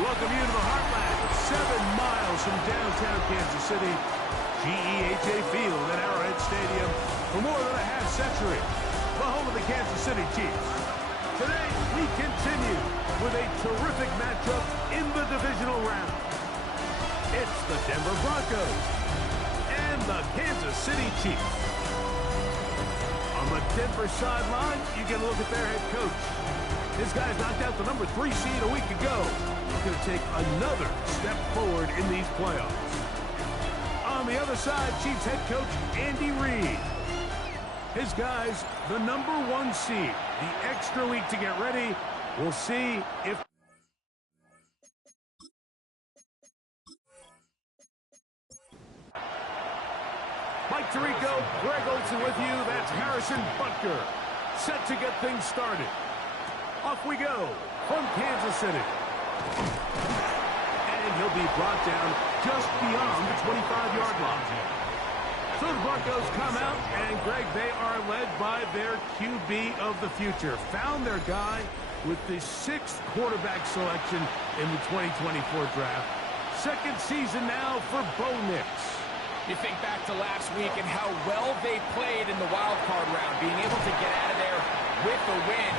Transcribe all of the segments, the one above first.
welcome you to the Heartland, 7 miles from downtown Kansas City. GEHA Field at Arrowhead Stadium for more than a half-century. The home of the Kansas City Chiefs. Today, we continue with a terrific matchup in the divisional round. It's the Denver Broncos and the Kansas City Chiefs. On the Denver sideline, you get a look at their head coach. This guy's knocked out the number 3 seed a week ago. He's going to take another step forward in these playoffs. On the other side, Chiefs head coach Andy Reid. His guys, the number 1 seed. The extra week to get ready. We'll see if... Mike Tirico, Greg Olsen with you. That's Harrison Butker. Set to get things started. Off we go from Kansas City. And he'll be brought down just beyond the 25-yard line. So the Broncos come out, and Greg, they are led by their QB of the future. Found their guy with the 6th quarterback selection in the 2024 draft. Second season now for Bo Nix. You think back to last week and how well they played in the wild card round, being able to get out of there with a win.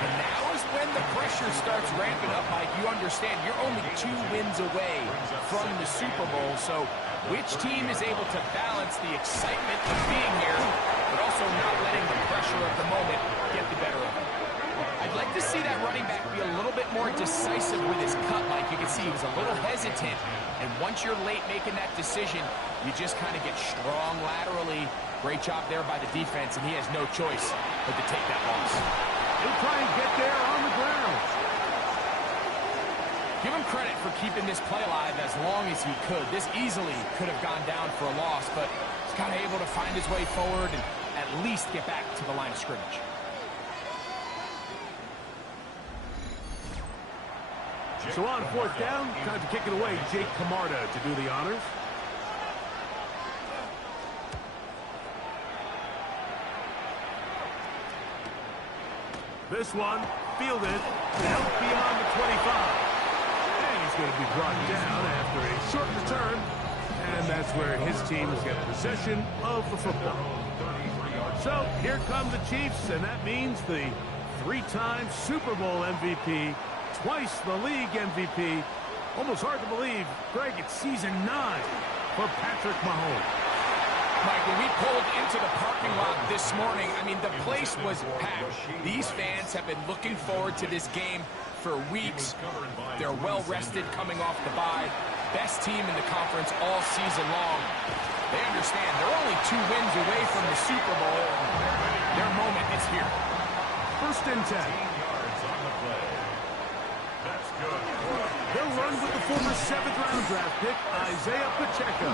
And now is when the pressure starts ramping up, Mike. You understand you're only 2 wins away from the Super Bowl. So which team is able to balance the excitement of being here, but also not letting the pressure of the moment get the better of them? I'd like to see that running back be a little bit more decisive with his cut, Mike. You can see he was a little hesitant. And once you're late making that decision, you just kind of get strong laterally. Great job there by the defense, and he has no choice but to take that loss. He'll try and get there on the ground. Give him credit for keeping this play alive as long as he could. This easily could have gone down for a loss, but he's kind of able to find his way forward and at least get back to the line of scrimmage. So on 4th down, time to kick it away. Jake Camarda to do the honors. This one, fielded, out beyond the 25. And he's going to be brought down after a short return. And that's where his team has got possession of the football. So here come the Chiefs, and that means the 3-time Super Bowl MVP, twice the league MVP. Almost hard to believe, Greg, it's season 9 for Patrick Mahomes. Mike, when we pulled into the parking lot this morning, I mean, the place was packed. These fans have been looking forward to this game for weeks. They're well-rested coming off the bye. Best team in the conference all season long. They understand they're only 2 wins away from the Super Bowl. Their moment is here. 1st and 10. They'll run with the former 7th-round draft pick, Isaiah Pacheco.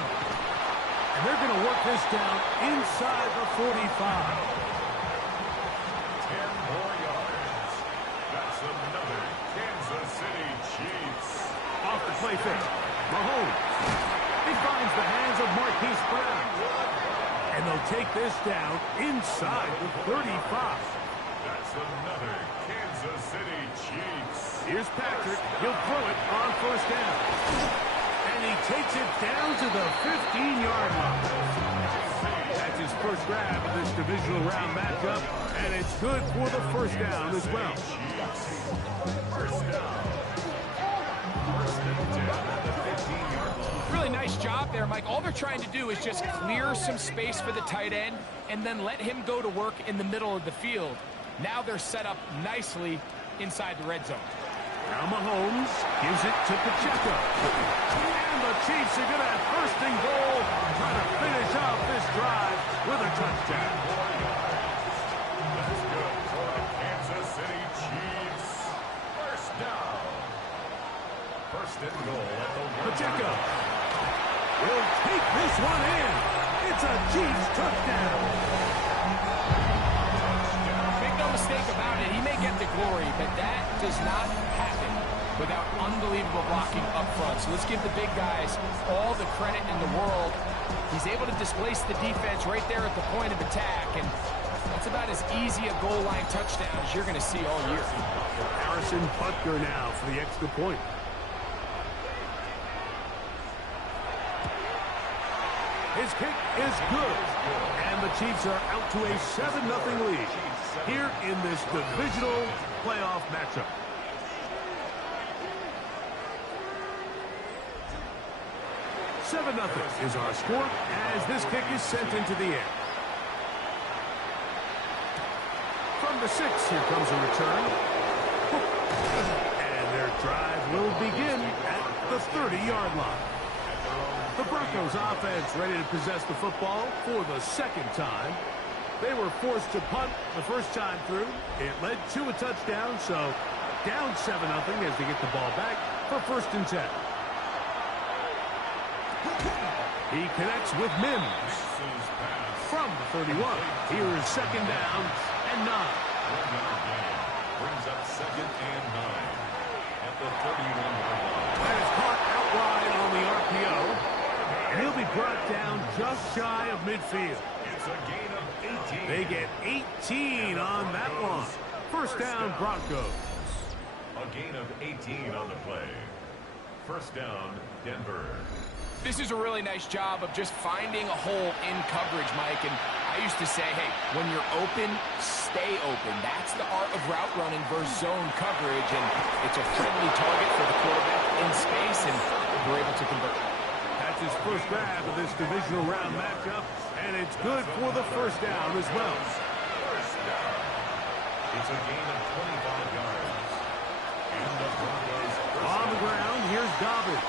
And they're going to work this down inside the 45. 10 more yards. That's another Kansas City Chiefs. Off the play fake. Mahomes. He finds the hands of Marquise Brown. And they'll take this down inside the 35. That's another Kansas City Chiefs. Here's Patrick. He'll throw it on 1st down. And he takes it down to the 15-yard line. That's his first grab of this divisional round matchup, and it's good for the 1st down as well. Really nice job there, Mike. All they're trying to do is just clear some space for the tight end and then let him go to work in the middle of the field. Now they're set up nicely inside the red zone. Now Mahomes gives it to Pacheco. And the Chiefs are going to have 1st and goal, trying to finish off this drive with a touchdown. That's good for the Kansas City Chiefs. 1st down. 1st and goal at the 1. Pacheco will take this one in. It's a Chiefs touchdown. Make no mistake about it, he may get the glory, but that does not happen without unbelievable blocking up front. So let's give the big guys all the credit in the world. He's able to displace the defense right there at the point of attack, and that's about as easy a goal line touchdown as you're going to see all year. Harrison Butker now for the extra point. His kick is good. And the Chiefs are out to a 7-0 lead here in this divisional playoff matchup. Seven 0 is our score as this kick is sent into the air. From the 6, here comes a return. And their drive will begin at the 30-yard line. The Broncos offense ready to possess the football for the second time. They were forced to punt the first time through. It led to a touchdown, so down 7-0 as they get the ball back for 1st and 10. He connects with Mims. From the 31, here is 2nd down and 9. Brings up 2nd and 9 at the 31-yard line. That is caught out wide on the RPO. And he'll be brought down just shy of midfield. It's a gain of 18. They get 18 on that one. 1st down, Broncos. A gain of 18 on the play. 1st down, Denver. This is a really nice job of just finding a hole in coverage, Mike. And I used to say, hey, when you're open, stay open. That's the art of route running versus zone coverage. And it's a friendly target for the quarterback in space, and we're able to convert. That's his first grab of this divisional round matchup, and it's good for the 1st down as well. 1st down. It's a gain of 25 yards. And the Broncos On the ground, here's Dobbins.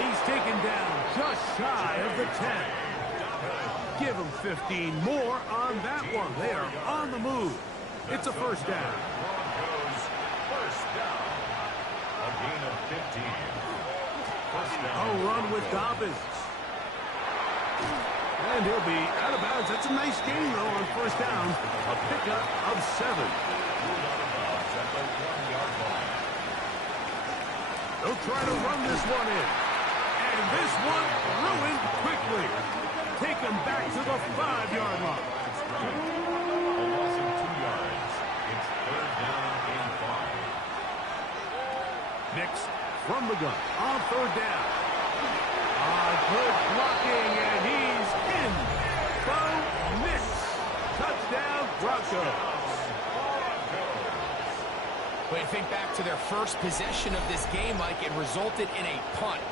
He's taken down just shy of the 10. Give him 15 more on that one. They are on the move. It's a 1st down. Broncos 1st down. A gain of 15. 1st down. A run with Dobbins. And he'll be out of bounds. That's a nice gain, though, on 1st down. A pickup of 7. Ruled out of bounds at the 1-yard line. They'll try to run this one in. And this one ruined quickly. Take them back to the 5-yard line. A loss of 2 yards. It's 3rd down and 5. Nix from the gun on 3rd down. Good blocking, and he's in. Bo Nix. Touchdown, Broncos. When you think back to their first possession of this game, Mike, it resulted in a punt.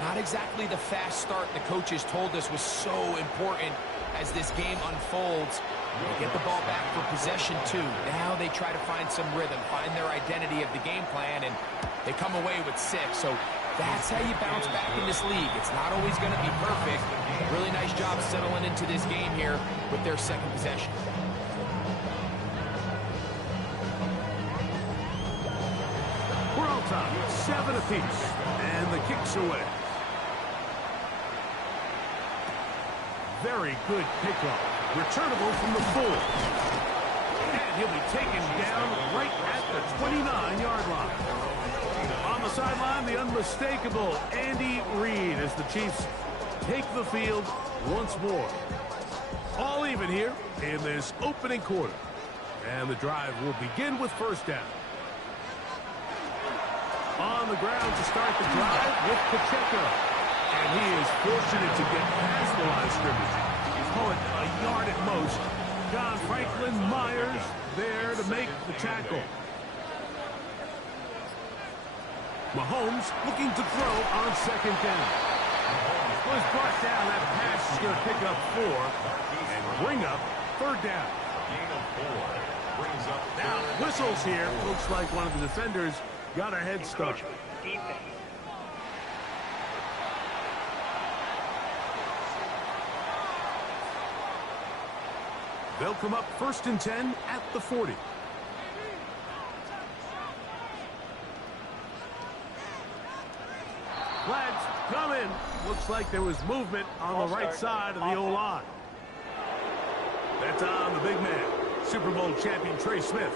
Not exactly the fast start the coaches told us was so important as this game unfolds. They get the ball back for possession 2. Now they try to find some rhythm, find their identity of the game plan, and they come away with 6. So that's how you bounce back in this league. It's not always going to be perfect. Really nice job settling into this game here with their 2nd possession. We're all tied, 7 apiece, and the kick's away. Very good pickoff. Returnable from the 4. And he'll be taken down right at the 29-yard line. On the sideline, the unmistakable Andy Reid as the Chiefs take the field once more. All even here in this opening quarter. And the drive will begin with 1st down. On the ground to start the drive with Pacheco. And he is fortunate to get past the line of scrimmage. Call it a yard at most. John Franklin Myers there to make the tackle. Mahomes looking to throw on 2nd down. Was brought down. That pass is going to pick up 4 and bring up 3rd down. Gain of 4 brings up. Now whistles here. Looks like one of the defenders got a head start. They'll come up 1st and 10 at the 40. Flags coming. Looks like there was movement on the right side of the O-line. That's on the big man, Super Bowl champion Trey Smith.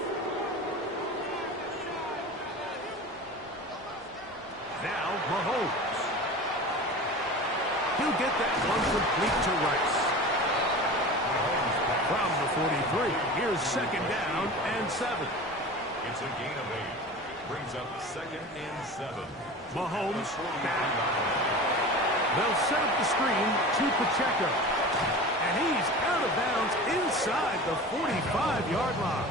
Now Mahomes. He'll get that one complete to Rice. From the 43, here's 2nd down and 7. It's a gain of 8. Brings up 2nd and 7. Mahomes back. They'll set up the screen to Pacheco. And he's out of bounds inside the 45-yard line.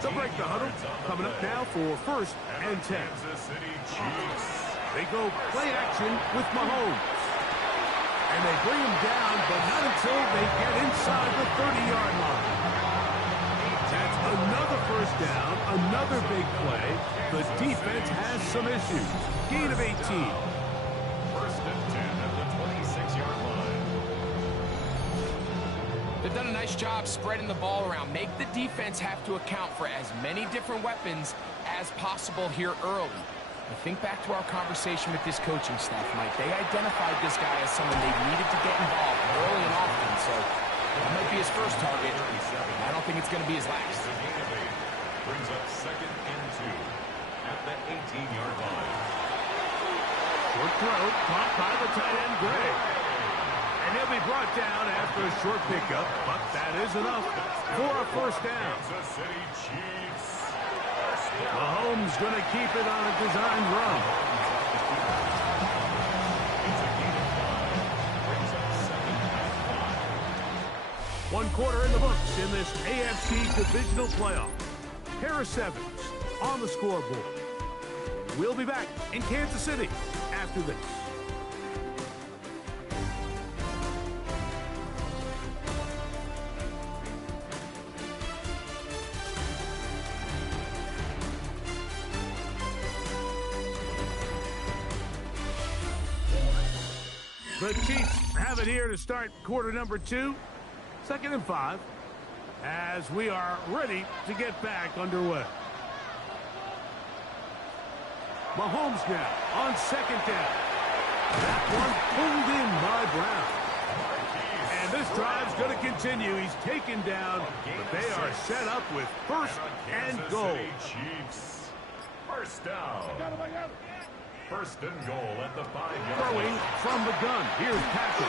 They'll break the huddle. Coming up now for 1st and 10. They go play action with Mahomes. And they bring him down, but not until they get inside the 30-yard line. That's another 1st down, another big play. The defense has some issues. Gain of 18. 1st and 10 at the 26-yard line. They've done a nice job spreading the ball around. Make the defense have to account for as many different weapons as possible here early. I think back to our conversation with this coaching staff, Mike. They identified this guy as someone they needed to get involved early and often, so that might be his first target. I don't think it's going to be his last. Brings up 2nd and 2 at the 18-yard line. Short throw, caught by the tight end, Gray. And he'll be brought down after a short pickup, but that is enough for a 1st down. Kansas City Chiefs. Mahomes going to keep it on a designed run. One quarter in the books in this AFC Divisional playoff. Harris Evans on the scoreboard. We'll be back in Kansas City after this. The Chiefs have it here to start quarter number 2. 2nd and 5. As we are ready to get back underway. Mahomes now on 2nd down. That one pulled in by Brown. And this drive's going to continue. He's taken down, but they are set up with 1st and goal. Chiefs. 1st down. 1st and goal at the 5-yard Throwing line. from the gun. Here's Patrick.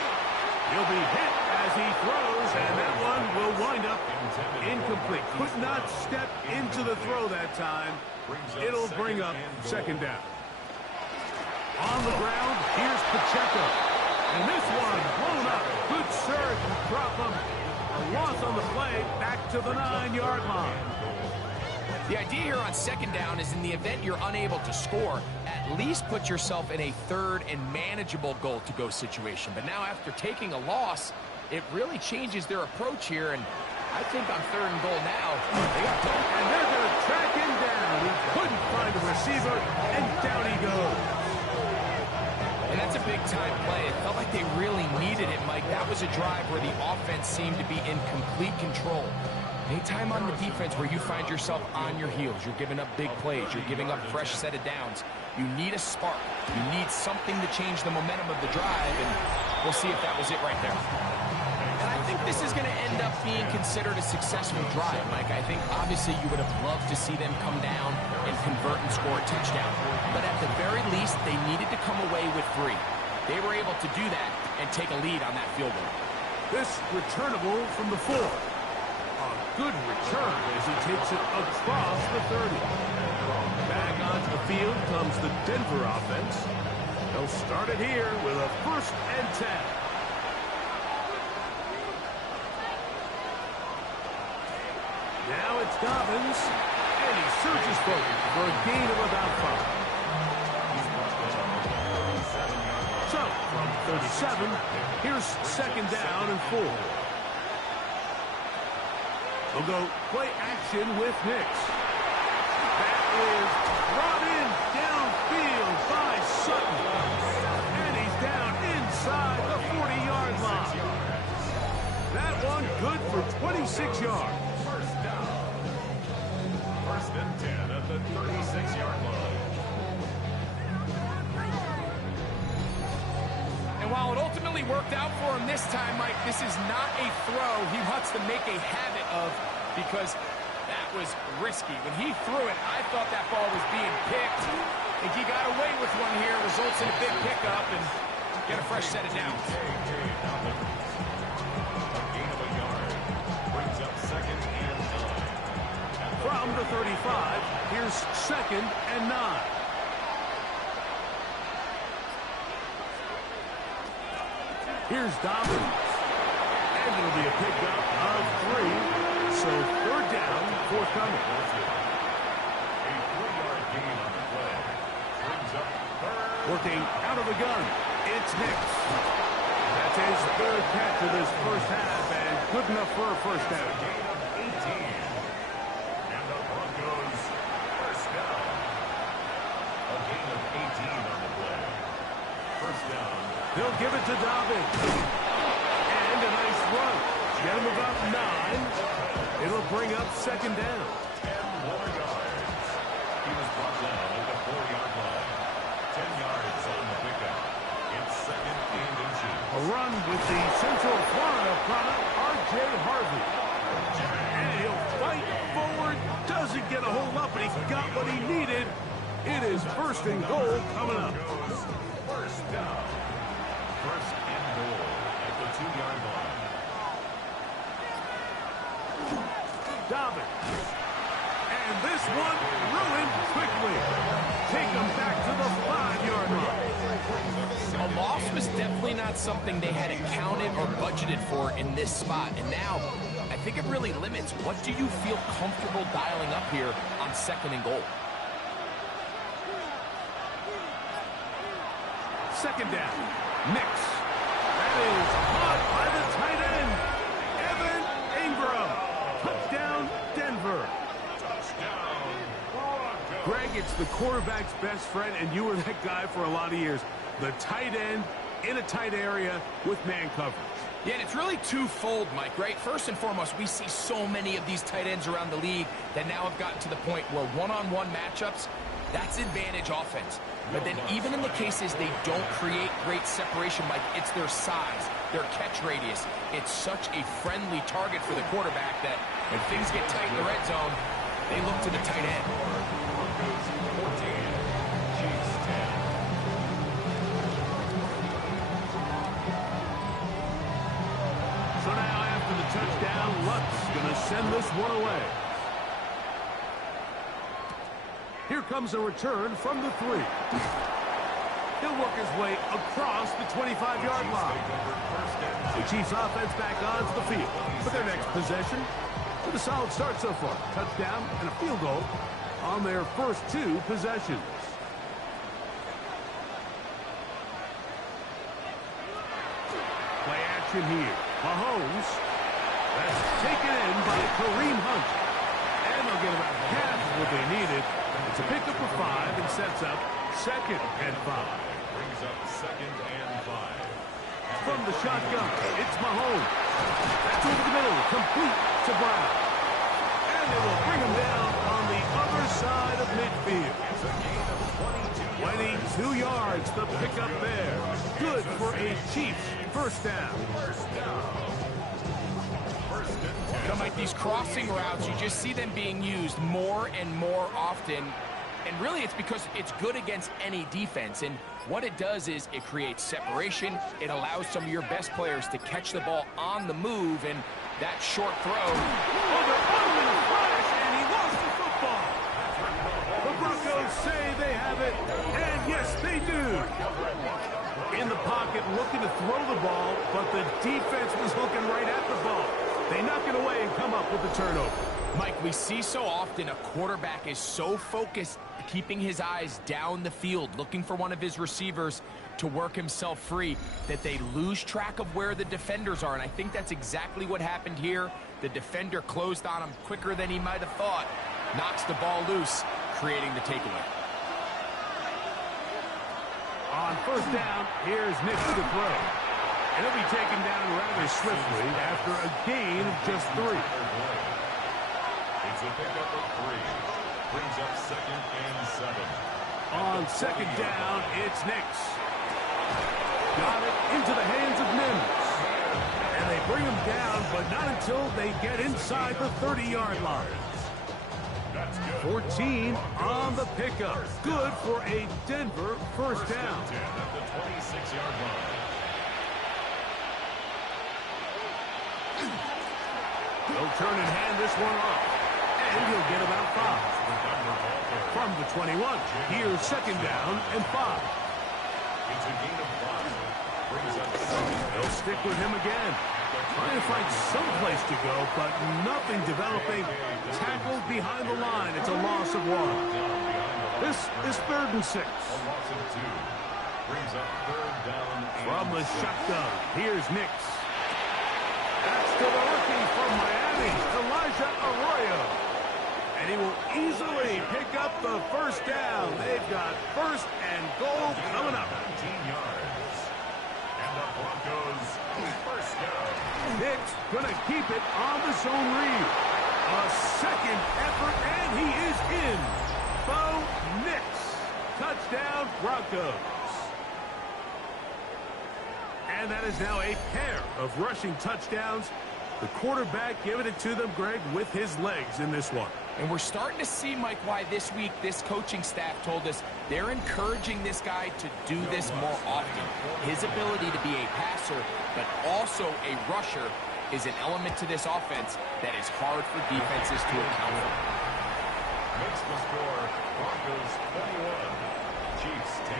He'll be hit as he throws, and that one will wind up incomplete. Could not step into the throw that time. It'll bring up 2nd down. On the ground, here's Pacheco. And this one blown up. Good surge and drop him. A loss on the play back to the 9-yard line. The idea here on 2nd down is in the event you're unable to score, at least put yourself in a 3rd and manageable goal-to-go situation. But now after taking a loss, it really changes their approach here. And I think on 3rd and goal now, they got to. And they're going to track him down. He couldn't find a receiver, and down he goes. And that's a big-time play. It felt like they really needed it, Mike. That was a drive where the offense seemed to be in complete control. Anytime on the defense where you find yourself on your heels, you're giving up big plays, you're giving up fresh set of downs, you need a spark. You need something to change the momentum of the drive, and we'll see if that was it right there. And I think this is going to end up being considered a successful drive, Mike. I think obviously you would have loved to see them come down and convert and score a touchdown. But at the very least, they needed to come away with 3. They were able to do that and take a lead on that field goal. This returnable from the 4. A good return as he takes it across the 30. Back onto the field comes the Denver offense. They'll start it here with a 1st and 10. Now it's Dobbins, and he searches forward for a gain of about 5. So, from 37, here's 2nd down and 4. We'll go play action with Nix. That is brought in downfield by Sutton. And he's down inside the 40-yard line. That one good for 26 yards. 1st down. 1st and 10 at the 36-yard line. And while it ultimately worked out for him this time, Mike, this is not a throw he wants to make a habit of, because that was risky. When he threw it, I thought that ball was being picked. I think he got away with one here, results in a big pickup, and get a fresh set of downs. A gain of a yard. Brings up 2nd and 9. From the 35, here's 2nd and 9. Here's Dobbins. And it'll be a pickup of 3. So third down, forthcoming. A 3-yard gain on the play. Brings up third. Working out of the gun. It's Hicks. That's his third catch of this first half, and good enough for a first down. Gain of 18. And the Broncos first down. A gain of 18 on the play. First down. They'll give it to Dobbins. And a nice run. Get him about 9. It'll bring up second down. 10 more yards. He was brought down at the 4-yard line. 10 yards on the pickup. It's second and inches. A run with the Central Florida product, R.J. Harvey. And he'll fight forward. Doesn't get a hold up, but he got what he needed. It is first and goal coming up. First down. First and goal at the 2-yard line. Dobbins. And this one ruined quickly. Take him back to the 5-yard line. A loss was definitely not something they had accounted or budgeted for in this spot. And now, I think it really limits. What do you feel comfortable dialing up here on second and goal? Second down. Nix. That is caught by the tight end. Evan Ingram. Touchdown, Denver. Touchdown, Broncos. Greg, it's the quarterback's best friend, and you were that guy for a lot of years. The tight end in a tight area with man coverage. Yeah, and it's really twofold, Mike, right? First and foremost, we see so many of these tight ends around the league that now have gotten to the point where one-on-one matchups, that's advantage offense. But then even in the cases they don't create great separation, Mike, it's their size, their catch radius. It's such a friendly target for the quarterback that when things get tight in the red zone, they look to the tight end. Broncos 14, Chiefs 10. So now after the touchdown, Luck's going to send this one away. Here comes a return from the 3. He'll work his way across the 25-yard line. The Chiefs offense back onto the field for their next possession. With a solid start so far. Touchdown and a field goal on their first 2 possessions. Play action here. Mahomes. That's taken in by Kareem Hunt. And they'll get about half what they needed. It's a pickup of 5 and sets up second and 5. Brings up second and 5. From the shotgun, it's Mahomes. That's over the middle, complete to Brown. And they will bring him down on the other side of midfield. It's a gain of 22 22 yards. yards, the pickup there. Good for a Chiefs first down. First down. First and 10. You know, Mike, these crossing routes, you just see them being used more and more often. And really, it's because it's good against any defense. And what it does is it creates separation. It allows some of your best players to catch the ball on the move. And that short throw. Oh, they're under the flash, and he lost the football. The Broncos say they have it, and yes, they do. In the pocket, looking to throw the ball, but the defense was looking right at the ball. They knock it away and come up with the turnover. Mike, we see so often a quarterback is so focused, keeping his eyes down the field, looking for one of his receivers to work himself free, that they lose track of where the defenders are. And I think that's exactly what happened here. The defender closed on him quicker than he might have thought. Knocks the ball loose, creating the takeaway. On first down, here's Nick to the throw. And he'll be taken down rather swiftly after a gain of just 3. It's a pickup of 3. Brings up second and 7. On second down, it's Nix. Got it into the hands of Mims. And they bring him down, but not until they get inside the 30-yard line. That's good. 14 on the pickup. Good for a Denver first down. 10 at the 26-yard line. They'll turn and hand this one off. And he'll get about 5. From the 21, here's second down and 5. It's a gain of 5. Brings up second. They'll stick with him again. Trying to find some place to go, but nothing developing. Tackled behind the line. It's a loss of 1. This is 3rd and 6. A loss of 2. Brings up 3rd down. From the shotgun, here's Nix. That's to the rookie from Miami, Elijah Arroyo. And he will easily pick up the 1st down. They've got 1st and goal coming up. 19 yards. And the Broncos 1st down. Nix going to keep it on the zone read. A 2nd effort, and he is in. Bo Nix. Touchdown, Broncos. And that is now a pair of rushing touchdowns. The quarterback giving it to them, Greg, with his legs in this one. And we're starting to see, Mike, why this week this coaching staff told us they're encouraging this guy to do this more often. His ability to be a passer, but also a rusher, is an element to this offense that is hard for defenses to account for. Makes the score Broncos 21, Chiefs 10.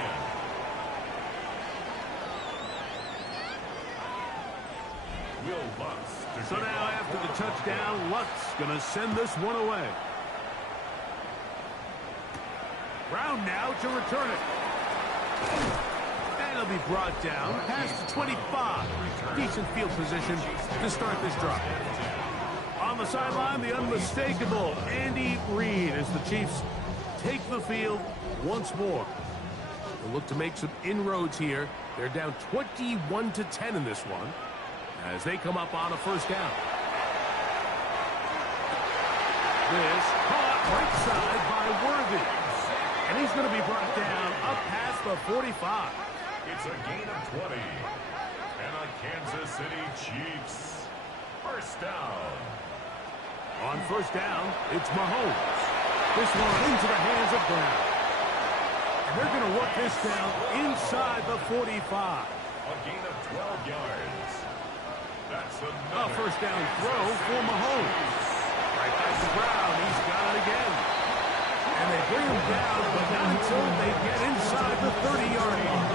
So now after the touchdown, Lutz going to send this one away. Brown now to return it. And he'll be brought down past the 25. Decent field position to start this drive. On the sideline, the unmistakable Andy Reid as the Chiefs take the field once more. They'll look to make some inroads here. They're down 21-10 in this one, as they come up on a 1st down. This caught right side by Worthy. And he's going to be brought down up past the 45. It's a gain of 20. And a Kansas City Chiefs 1st down. On 1st down, it's Mahomes. This one into the hands of Brown. And they're going to work this down inside the 45. A gain of 12 yards. That's a 1st down throw for Mahomes. Right back to Brown. He's got it again. And they bring him down, but not until they get inside the 30-yard line.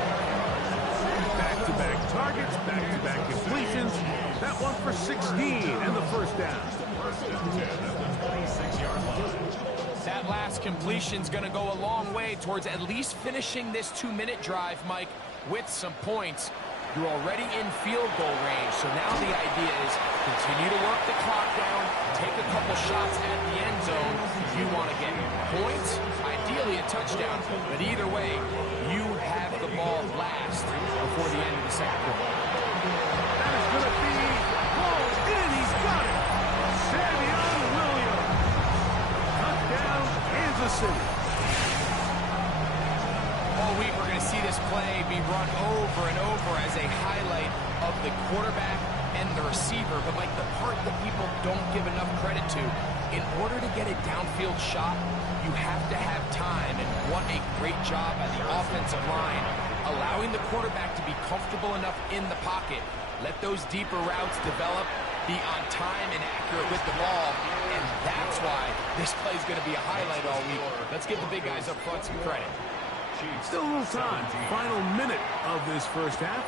Back-to-back targets, back-to-back completions. That one for 16 and the 1st down. 1st and 10 at the 26-yard line. That last completion's going to go a long way towards at least finishing this 2-minute drive, Mike, with some points. You're already in field goal range, so now the idea is continue to work the clock down, take a couple shots at the end zone. You want to get points, ideally a touchdown, but either way, you have the ball last before the end of the 2nd quarter. That is going to be hauled in. He's got it. Savion Williams. Touchdown, Kansas City. All week we're going to see this play be run over and over as a highlight of the quarterback and the receiver. But like the part that people don't give enough credit to, in order to get a downfield shot, you have to have time. And what a great job by the offensive line, allowing the quarterback to be comfortable enough in the pocket. Let those deeper routes develop, be on time and accurate with the ball. And that's why this play is going to be a highlight all week. Let's give the big guys up front some credit. Still a little time. Final minute of this 1st half.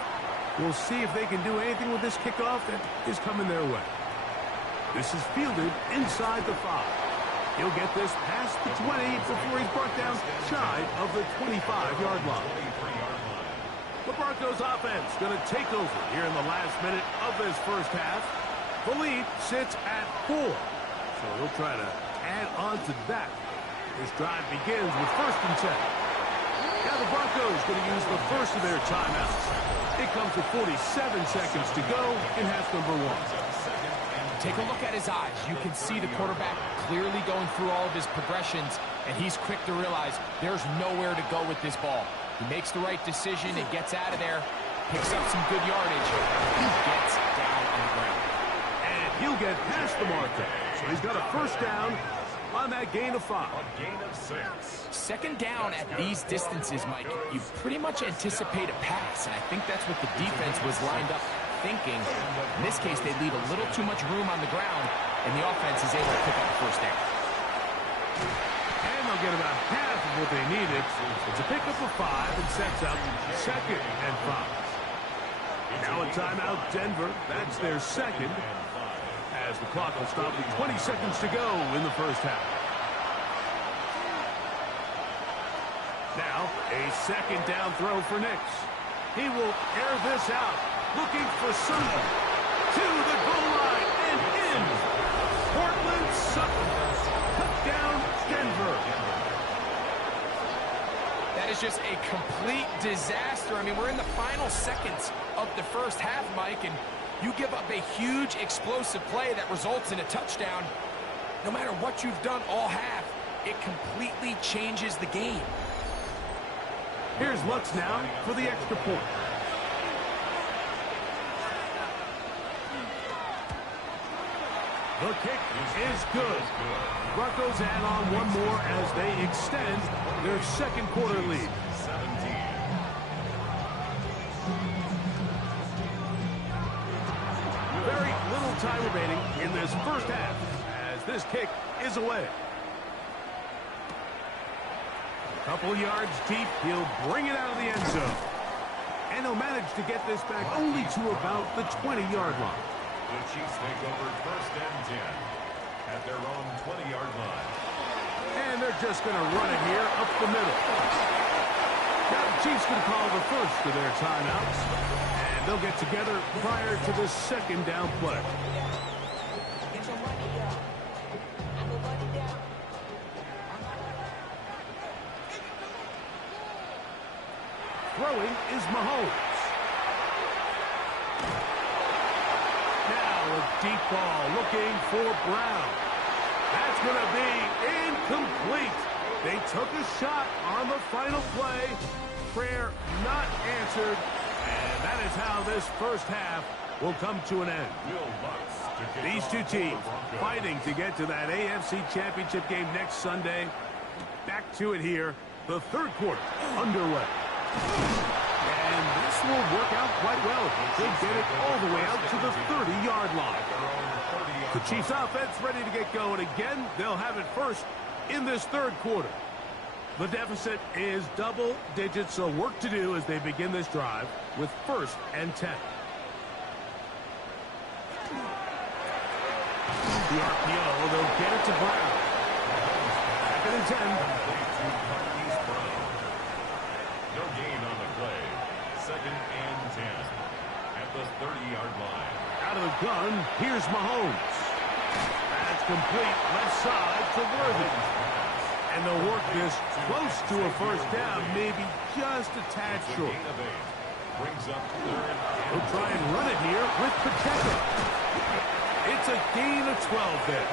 We'll see if they can do anything with this kickoff that is coming their way. This is fielded inside the 5. He'll get this past the 20 before he's brought down shy of the 25-yard line. The Broncos offense going to take over here in the last minute of this 1st half. The lead sits at 4. So they'll try to add on to that. This drive begins with 1st and 10. Now the Broncos going to use the first of their timeouts. It comes with 47 seconds to go in half number 1. Take a look at his eyes. You can see the quarterback clearly going through all of his progressions, and he's quick to realize there's nowhere to go with this ball. He makes the right decision and gets out of there, picks up some good yardage. He gets down on the ground. And he'll get past the marker. So he's got a 1st down on that gain of 5. A gain of 6. 2nd down at these distances, Mike, you pretty much anticipate a pass, and I think that's what the defense was lined up thinking. In this case, they leave a little too much room on the ground, and the offense is able to pick up the 1st down. And they'll get about half of what they needed. It's a pickup of 5 and sets up 2nd and 5. Now a timeout, Denver. That's their second, as the clock will stop with 20 seconds to go in the first half. Now, a second down throw for Nix. He will air this out, looking for Sutton to the goal line and in. Portland Sutton, touchdown Denver. That is just a complete disaster. I mean, we're in the final seconds of the first half, Mike, and you give up a huge explosive play that results in a touchdown. No matter what you've done all half, it completely changes the game. Here's Lutz now for the extra point. The kick is good. Broncos add on one more as they extend their second quarter lead. 17. Very little time remaining in this first half as this kick is away. Couple yards deep, he'll bring it out of the end zone. And he'll manage to get this back only to about the 20-yard line. The Chiefs take over first and 10 at their own 20-yard line. And they're just going to run it here up the middle. Now the Chiefs going to call the first of their timeouts. And they'll get together prior to the second down play. Throwing is Mahomes. Now a deep ball looking for Brown. That's going to be incomplete. They took a shot on the final play. Prayer not answered. And that is how this first half will come to an end. These two teams fighting to get to that AFC Championship game next Sunday. Back to it here. The third quarter underway. And this will work out quite well. They get it all the way out to the 30-yard line. The Chiefs offense ready to get going again. They'll have it first in this third quarter. The deficit is double digits, so work to do as they begin this drive with first and 10. The RPO, they'll get it to Brown. Second and 10. No gain on the play. Second and 10 at the 30-yard line. Out of the gun, here's Mahomes. That's complete left side to Worthy. And they'll work this close to a first down, maybe just a tad short. Brings up third. They'll try and run it here with Pacheco. It's a gain of 12 there.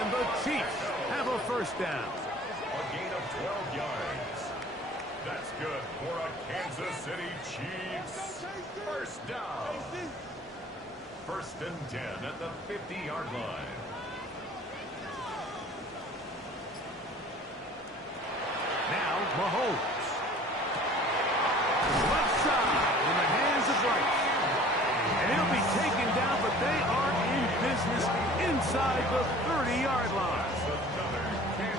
And the Chiefs have a first down. A gain of 12 yards. That's good for a Kansas City Chiefs. First down. First and 10 at the 50-yard line. Now, Mahomes. Left side in the hands of Rice. And he'll be taken down, but they are in business inside the 30-yard line.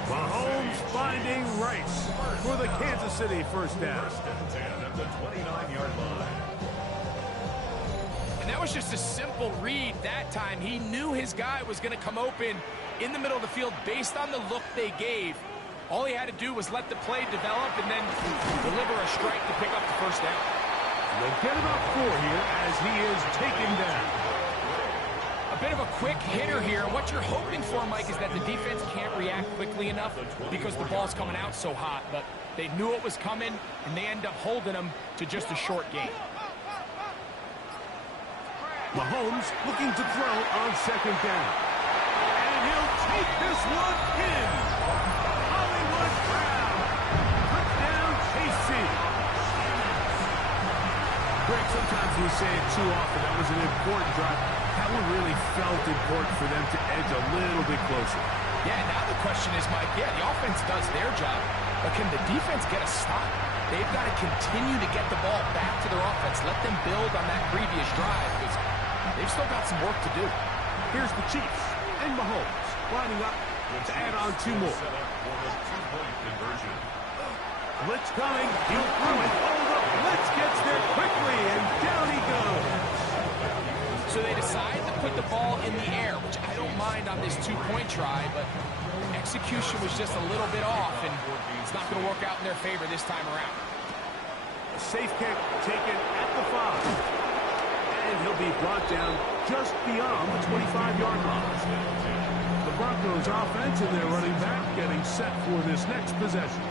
Mahomes finding Rice for the Kansas City first down. First and 10 at the 29-yard line. And that was just a simple read that time. He knew his guy was going to come open in the middle of the field based on the look they gave. All he had to do was let the play develop and then deliver a strike to pick up the first down. They'll get about 4 here as he is taken down. A bit of a quick hitter here. What you're hoping for, Mike, is that the defense can't react quickly enough because the ball's coming out so hot. But they knew it was coming, and they end up holding them to just a short gain. Mahomes looking to throw on second down. And he'll take this one in. Hollywood Brown. Touchdown, KC. Greg, sometimes we say it too often. That was an important drive. That one really felt important for them to edge a little bit closer. Yeah, now the question is, Mike, the offense does their job, but can the defense get a stop? They've got to continue to get the ball back to their offense. Let them build on that previous drive because they've still got some work to do. Here's the Chiefs and Mahomes lining up to add on 2 more. Set up for the 2-point conversion. Blitz coming. He'll throw it over the Blitz gets there quickly, and down he goes. So they decide to put the ball in the air, which I don't mind on this two-point try, but execution was just a little bit off, and it's not going to work out in their favor this time around. A safe kick taken at the 5. And he'll be brought down just beyond the 25-yard line. The Broncos offense and their running back getting set for this next possession.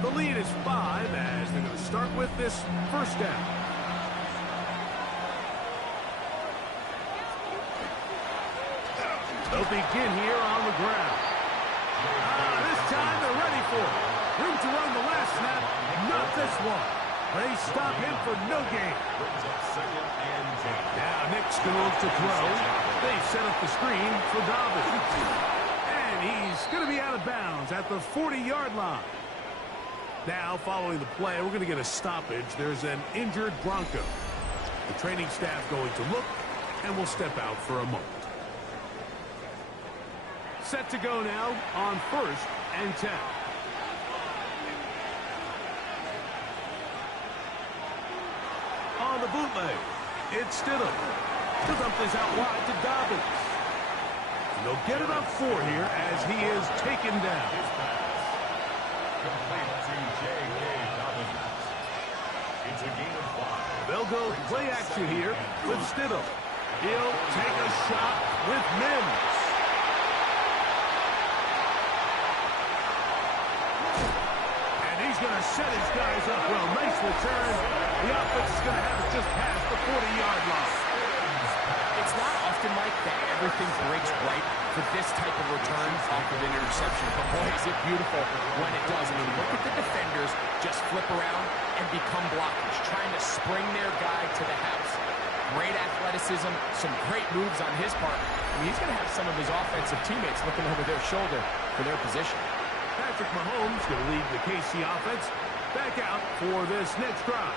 The lead is 5 as they're going to start with this first down. They'll begin here on the ground. This time they're ready for it. Room to run the last snap. Not this one. They stop him for no gain. Now Nick's going to look to throw. They set up the screen for Dobbins. And he's going to be out of bounds at the 40-yard line. Now, following the play, we're going to get a stoppage. There's an injured Bronco. The training staff going to look, and will step out for a moment. Set to go now on 1st and 10. On the bootleg, it's Stidham. To dump this out wide to Dobbins. And they'll get it up 4 here as he is taken down. It's a gain of 5. They'll go play action here with Stidham. He'll take a shot with Mims. And he's going to set his guys up well. Nice return. The offense is going to have it just past the 40-yard line. It's not often like that everything breaks right for this type of return off of an interception. But boy, is it beautiful when it does. I mean, look at the defenders just flip around and become blockers, trying to spring their guy to the house. Great athleticism, some great moves on his part. I mean, he's going to have some of his offensive teammates looking over their shoulder for their position. Patrick Mahomes going to lead the KC offense back out for this next drive.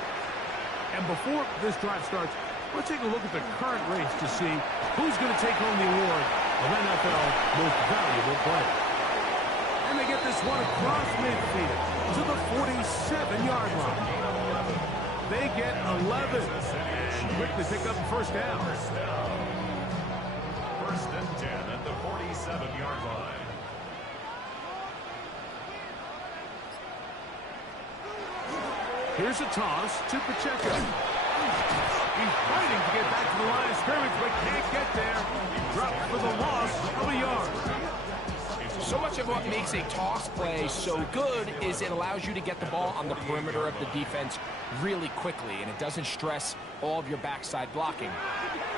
And before this drive starts, let's take a look at the current race to see who's going to take home the award of NFL Most Valuable Player. And they get this one across midfield to the 47-yard line. They get 11 and quickly pick up first down. 1st and 10 at the 47-yard line. Here's a toss to Pacheco. He's fighting to get back to the line of scrimmage, but can't get there. Dropped for the loss of a yard. So much of what makes a toss play so good is it allows you to get the ball on the perimeter of the defense really quickly, and it doesn't stress all of your backside blocking.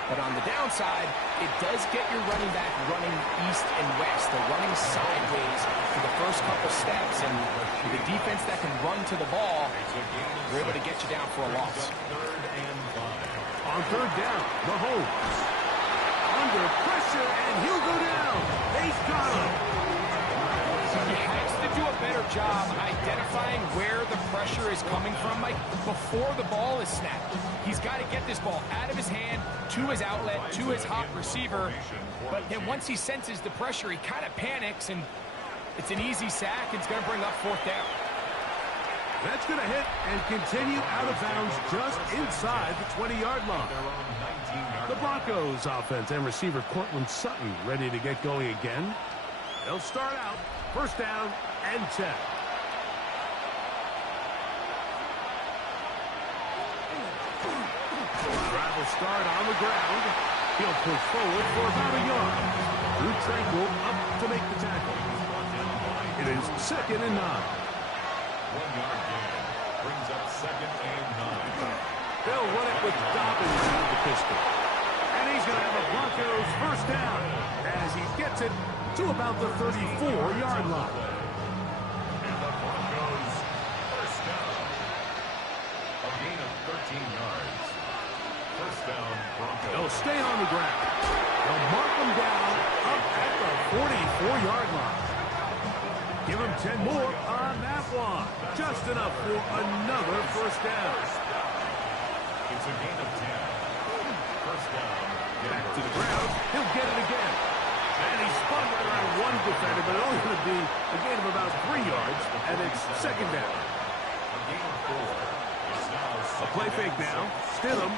But on the downside, it does get your running back running east and west. They're running sideways for the first couple steps, and with a defense that can run to the ball, they're able to get you down for a loss. On 3rd down, Mahomes. Under pressure, and he'll go down. They've got him. He has to do a better job identifying where the pressure is coming from, Mike, before the ball is snapped. He's got to get this ball out of his hand, to his outlet, to his hot receiver. But then once he senses the pressure, he kind of panics, and it's an easy sack. It's going to bring up 4th down. That's going to hit and continue out of bounds just inside the 20-yard line. The Broncos offense and receiver Cortland Sutton ready to get going again. They'll start out 1st down and 10. Drive will start on the ground. He'll push forward for about a yard. Drew Tranquil up to make the tackle. It is 2nd and 9. 1-yard gain brings up 2nd and 9. They'll run it with Dobbins out of the pistol. And he's going to have a Broncos 1st down as he gets it to about the 34-yard line. And the Broncos 1st down. A gain of 13 yards. 1st down, Broncos. They'll stay on the ground. They'll mark them down up at the 44-yard line. Give him 10 more on that one. Just enough for another 1st down. It's a gain of 10. 1st down. Back to the ground. He'll get it again. And he spun right around one defender, but only going to be a gain of about 3 yards, and it's 2nd down. A gain of 4. It's now A play fake now. Stidham.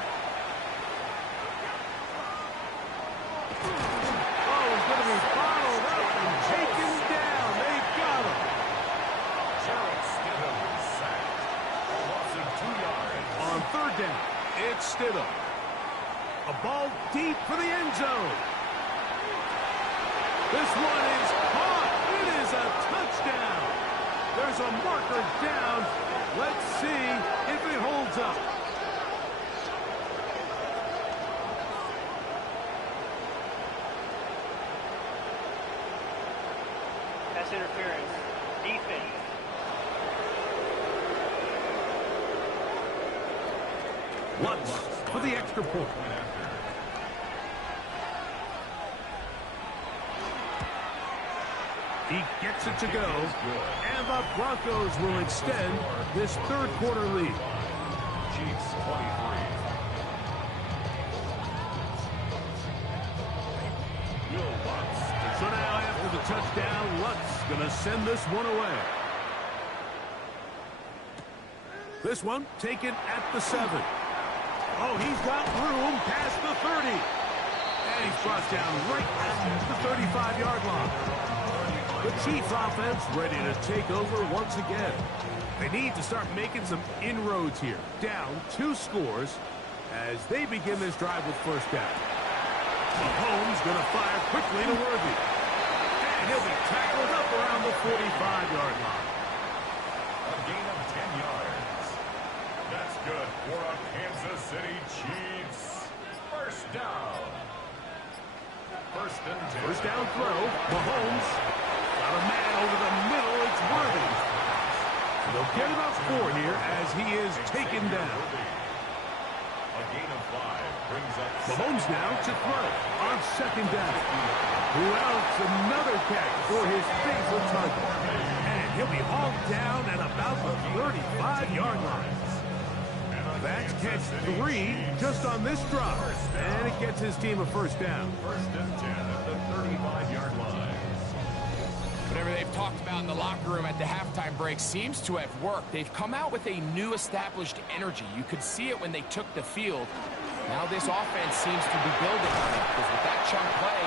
Oh, he's going to be followed up and taken down. They've got him. Jarrett Stidham is sacked. A loss of 2 yards. On third down, it's Stidham. A ball deep for the end zone. This one is caught. It is a touchdown. There's a marker down. Let's see if it holds up. That's interference. Defense. Lutz for the extra point. He gets it to go, and the Broncos will extend this third quarter lead. Chiefs 23. Will Lutz. So now after the touchdown, Lutz going to send this one away. This one taken at the 7. Oh, he's got room past the 30. And he's brought down right at the 35-yard line. The Chiefs offense ready to take over once again. They need to start making some inroads here. Down 2 scores as they begin this drive with first down. Mahomes going to fire quickly to Worthy. And he'll be tackled up around the 45-yard line. A gain of 10 yards. That's good for a Kansas City Chiefs. First down. First and 10. First down throw. Mahomes got a man over the middle. It's Worthy. They'll get about 4 here as he is taken down. A gain of 5 brings up Mahomes now to throw on second down. Who else? Another catch for his favorite target. And he'll be hauled down at about the 35-yard line. That's catch 3 just on this drop. And it gets his team a first down. First and 10 at the 35-yard line. Whatever they've talked about in the locker room at the halftime break seems to have worked. They've come out with a new established energy. You could see it when they took the field. Now this offense seems to be building on it because with that chunk play,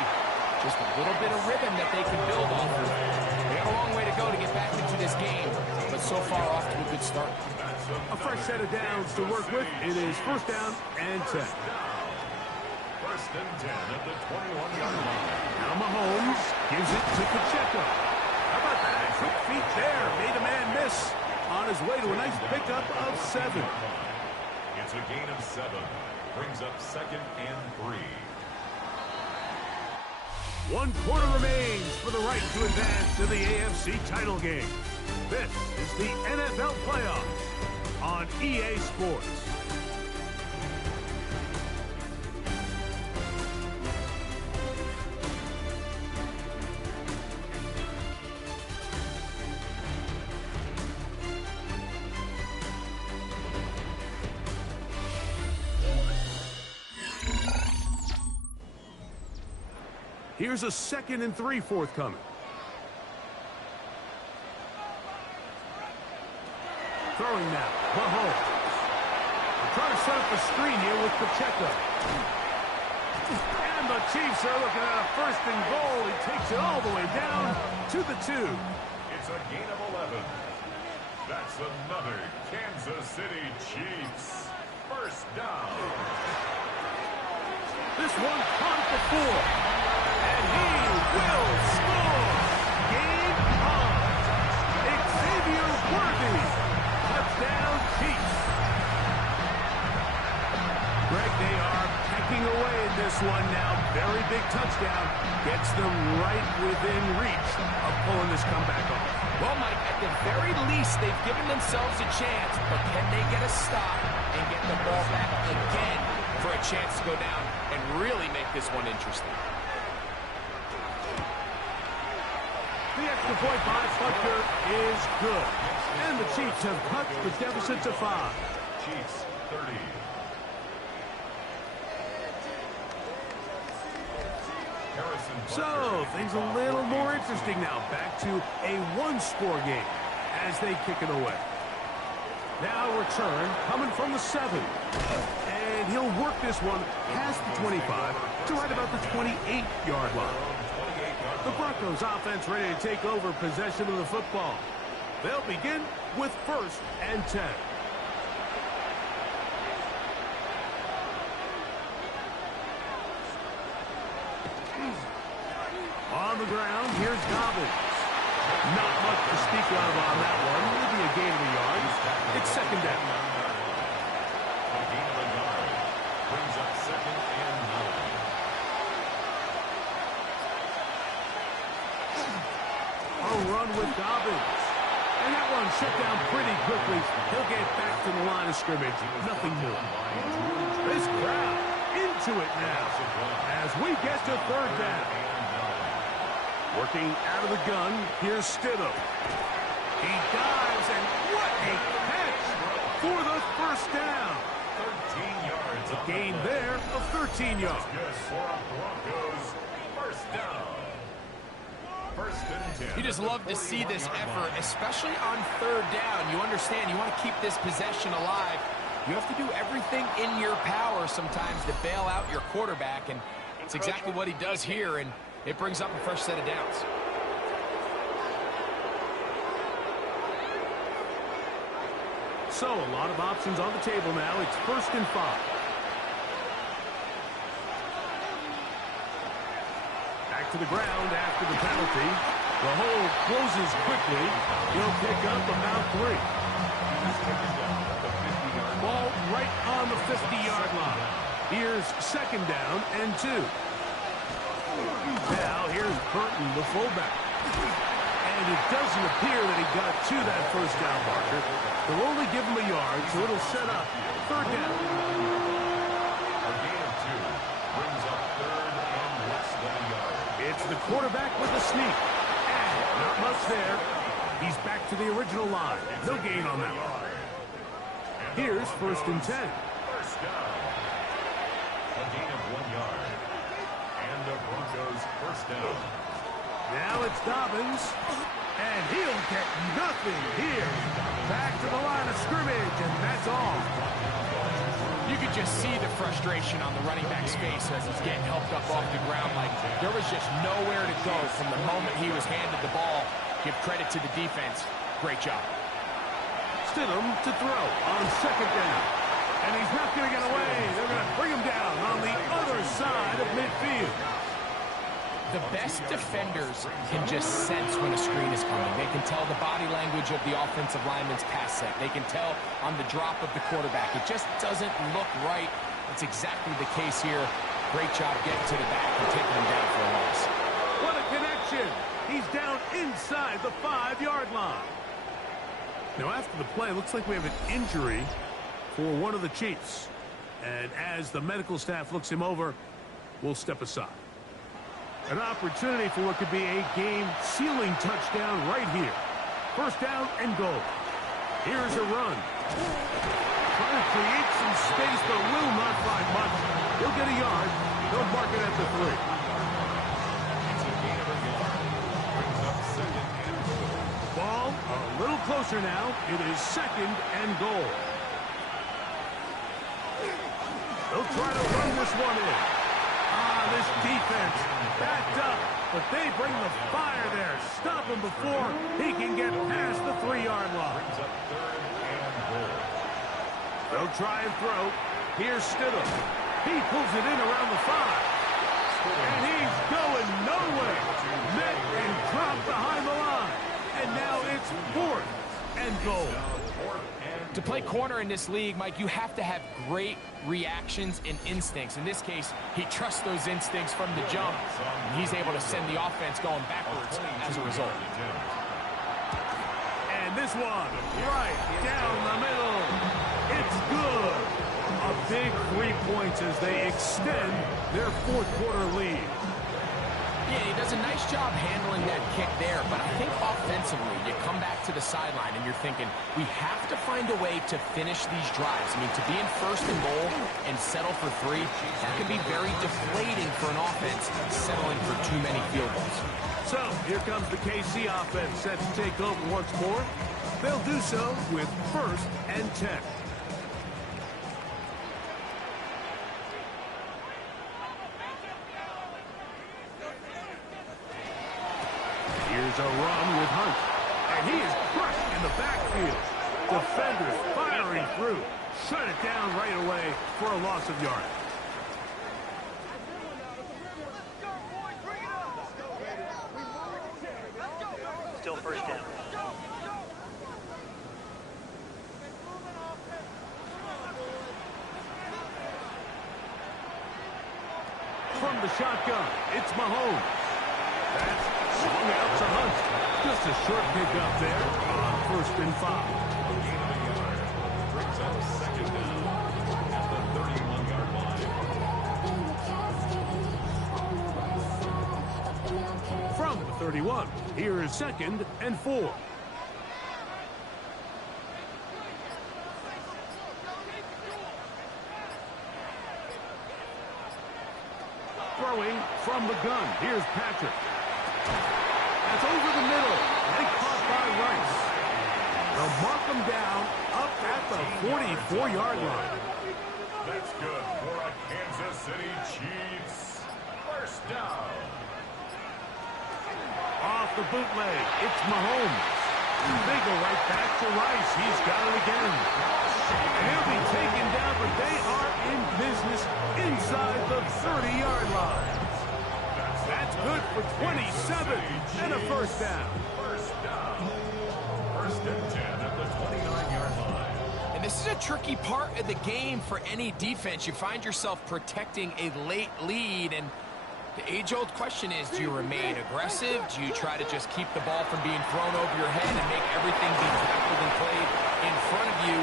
just a little bit of rhythm that they can build off of. They have a long way to go to get back into this game, but so far off to a good start. A fresh set of downs to work with. It is first down and 10. First and 10 at the 21-yard line. Now Mahomes gives it to Pacheco. How about that? Quick feet there. Made a man miss. On his way to a nice pickup of 7. It's a gain of 7. Brings up second and 3. 1 quarter remains for the right to advance to the AFC title game. This is the NFL playoffs on EA Sports. Here's a 2nd and 3 forthcoming. Throwing now, Mahomes. They're trying to set up the screen here with Pacheco. And the Chiefs are looking at a 1st and goal. He takes it all the way down to the 2. It's a gain of 11. That's another Kansas City Chiefs. First down. This one caught at the 4. And he will score. Game on. Xavier Worthy. Touchdown Chiefs. Greg, they are pecking away at this one now. Very big touchdown. Gets them right within reach of pulling this comeback off. Well, Mike, at the very least, they've given themselves a chance, but can they get a stop and get the ball back again for a chance to go down and really make this one interesting? The extra point by Butker is good. And the Chiefs have cut the deficit to 5. Chiefs 30. So, things a little more interesting now. Back to a 1-score game as they kick it away. Now return coming from the 7. And he'll work this one past the 25 to right about the 28-yard line. The Broncos offense ready to take over possession of the football. They'll begin with 1st and 10. On the ground, here's Dobbins. Not much to speak of on that one. Maybe a gain of a yard. It's 2nd down. A gain of a yard brings up 2nd and 9. A run with Dobbins. And that one shut down pretty quickly. He'll get back to the line of scrimmage. Nothing more. This crowd into it now as we get to 3rd down. Working out of the gun, here's Stidham. He dives, and what a catch for the 1st down. 13 yards. A gain there of 13 yards. Good for Broncos. 1st down. 1st and 10. You just love to see this effort, especially on 3rd down. You understand, you want to keep this possession alive. You have to do everything in your power sometimes to bail out your quarterback, and it's exactly what he does here, and it brings up a fresh set of downs. So, a lot of options on the table now. It's 1st and 5. Back to the ground after the penalty. The hole closes quickly. He'll pick up about 3. Ball right on the 50-yard line. Here's 2nd down and 2. Now, here's Burton, the fullback. And it doesn't appear that he got to that 1st down marker. They'll only give him a yard, so it'll set up 3rd down. A gain of 2 brings up 3rd and less than a yard. It's the quarterback with a sneak. And not much there. He's back to the original line. No gain on that one. Here's 1st and 10. 1st down. A gain of 1 yard. And the Broncos 1st down. Now it's Dobbins. And he'll get nothing here. Back to the line of scrimmage, and that's all. You could just see the frustration on the running back's face as he's getting helped up off the ground. Like, there was just nowhere to go from the moment he was handed the ball. Give credit to the defense. Great job. Stidham to throw on 2nd down. And he's not going to get away. They're going to bring him down on the other side of midfield. The best defenders can just sense when a screen is coming. They can tell the body language of the offensive lineman's pass set. They can tell on the drop of the quarterback. It just doesn't look right. It's exactly the case here. Great job getting to the back and taking him down for a loss. What a connection. He's down inside the 5-yard line. Now, after the play, it looks like we have an injury for one of the Chiefs. And as the medical staff looks him over, we'll step aside. An opportunity for what could be a game-sealing touchdown right here. 1st down and goal. Here's a run. Trying to create some space, but will not find much. He'll get a yard. They'll mark it at the 3. It's a gain of a yard. Brings up 2nd and goal. Ball a little closer now. It is 2nd and goal. They'll try to run this one in. This defense backed up, but they bring the fire there. Stop him before he can get past the 3-yard line. Brings up 3rd and goal. They'll try and throw. Here's Stidham. He pulls it in around the 5. And he's going nowhere. Met and dropped behind the line. And now it's 4th and goal. To play corner in this league, Mike, you have to have great reactions and instincts. In this case, he trusts those instincts from the jump, and he's able to send the offense going backwards as a result. And this one right down the middle. It's good. A big 3 points as they extend their 4th quarter lead. Yeah, he does a nice job handling that kick there, but I think offensively, you come back to the sideline and you're thinking, we have to find a way to finish these drives. I mean, to be in first and goal and settle for 3, that can be very deflating for an offense settling for too many field goals. So, here comes the KC offense set to take over once more. They'll do so with 1st and 10. Here's a run with Hunt. And he is crushed in the backfield. Defenders firing through. Shut it down right away for a loss of yard. Still 1st down. From the shotgun, it's Mahomes. That's swung out to Hunt. Just a short pickup there on 1st and 5. Brings up 2nd down at the 31-yard line. From the 31, here is 2nd and 4. Throwing from the gun. Here's Patrick. That's over the middle. And caught by Rice. They'll mark him down up at the 44-yard line. That's good for a Kansas City Chiefs 1st down. Off the bootleg, it's Mahomes. They go right back to Rice. He's got it again. And he'll be taken down, but they are in business inside the 30-yard line. That's good for 27 and a 1st down. 1st down. 1st and 10 at the 29-yard line. And this is a tricky part of the game for any defense. You find yourself protecting a late lead, and the age-old question is, do you remain aggressive? Do you try to just keep the ball from being thrown over your head and make everything be tackled and played in front of you?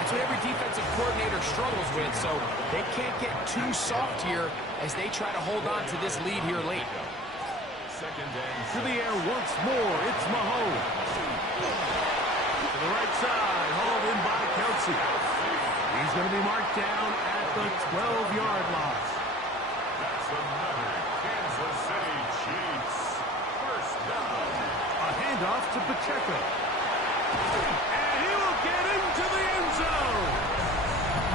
That's what every defensive coordinator struggles with, so they can't get too soft here as they try to hold on to this lead here late. 2nd and To the air once more, it's Mahomes. To the right side, hauled in by Kelsey. He's going to be marked down at the 12-yard line. That's another Kansas City Chiefs 1st down. A handoff to Pacheco. And he will get into the end zone.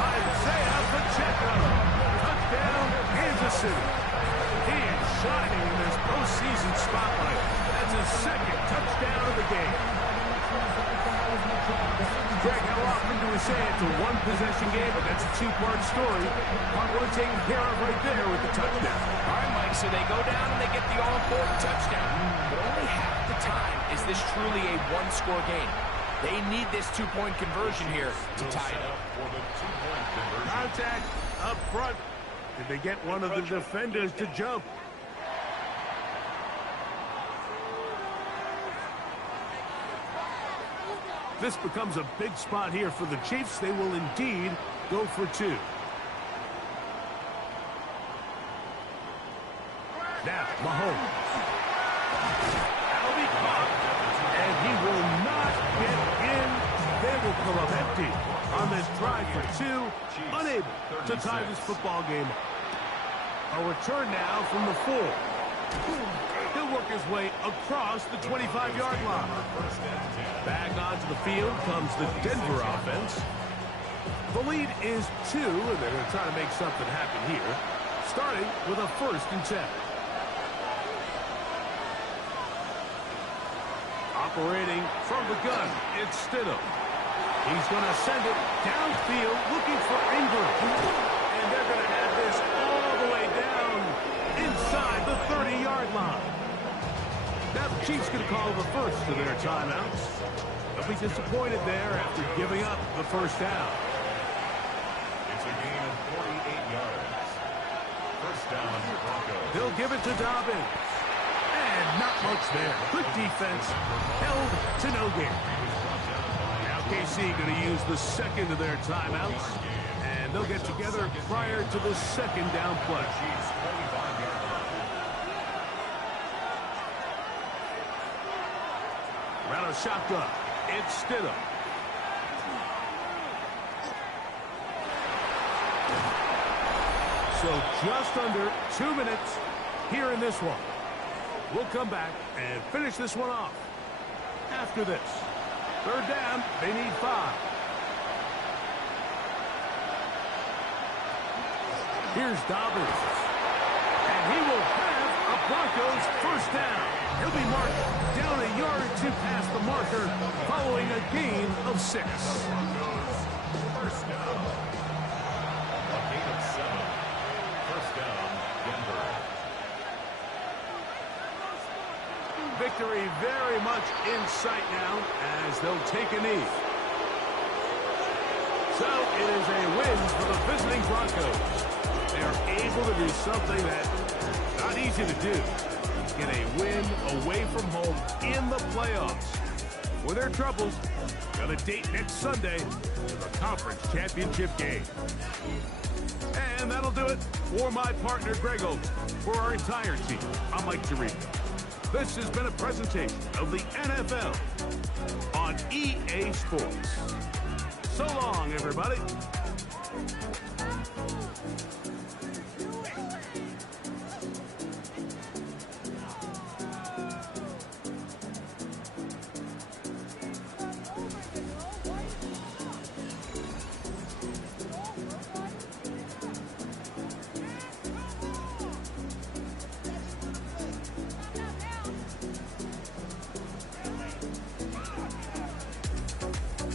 Isaiah Pacheco. Touchdown, Kansas City. He is shining in this postseason spotlight. That's his 2nd touchdown of the game. Greg, how often do we say it's a one-possession game, but that's a 2-part story? Part 1 taken care of right there with the touchdown. All right, Mike, so they go down and they get the all-important touchdown. But only half the time is this truly a one-score game. They need this 2-point conversion here to tie it up. For the 2-point conversion. Contact up front. Did they get one of the defenders to jump? This becomes a big spot here for the Chiefs. They will indeed go for 2. Now, Mahomes. That'll be caught. And he will not get in. They will pull up empty on this drive for 2. Unable to tie this football game. A return now from the 4. He'll work his way across the 25-yard line. Back onto the field comes the Denver offense. The lead is 2, and they're going to try to make something happen here, starting with a 1st and 10. Operating from the gun, it's Stidham. He's going to send it downfield looking for Ingram. And they're going to have this all the way down inside the 30-yard line. Now the Chiefs going to call the first of their timeouts. They'll be disappointed there after giving up the 1st down. It's a gain of 48 yards. 1st down, Broncos. They'll give it to Dobbins. And not much there. Good defense. Held to no gain. Now KC going to use the 2nd of their timeouts. And they'll get together prior to the 2nd down play. Around a shotgun. It's Stidham. So just under 2 minutes here in this one. We'll come back and finish this one off. After this, third down, they need 5. Here's Dobbins. And he will have a Broncos first down. He'll be marked down a yard or 2 past the marker following a gain of 6. Broncos, first down. A gain of 7. First down, Denver. Victory very much in sight now as they'll take a knee. So it is a win for the visiting Broncos. They are able to do something that's not easy to do. Get a win away from home in the playoffs. For their troubles, got a date next Sunday for the conference championship game. And that'll do it for my partner, Greg Oak. For our entire team, I'm Mike Tirico. This has been a presentation of the NFL on EA Sports. So long, everybody.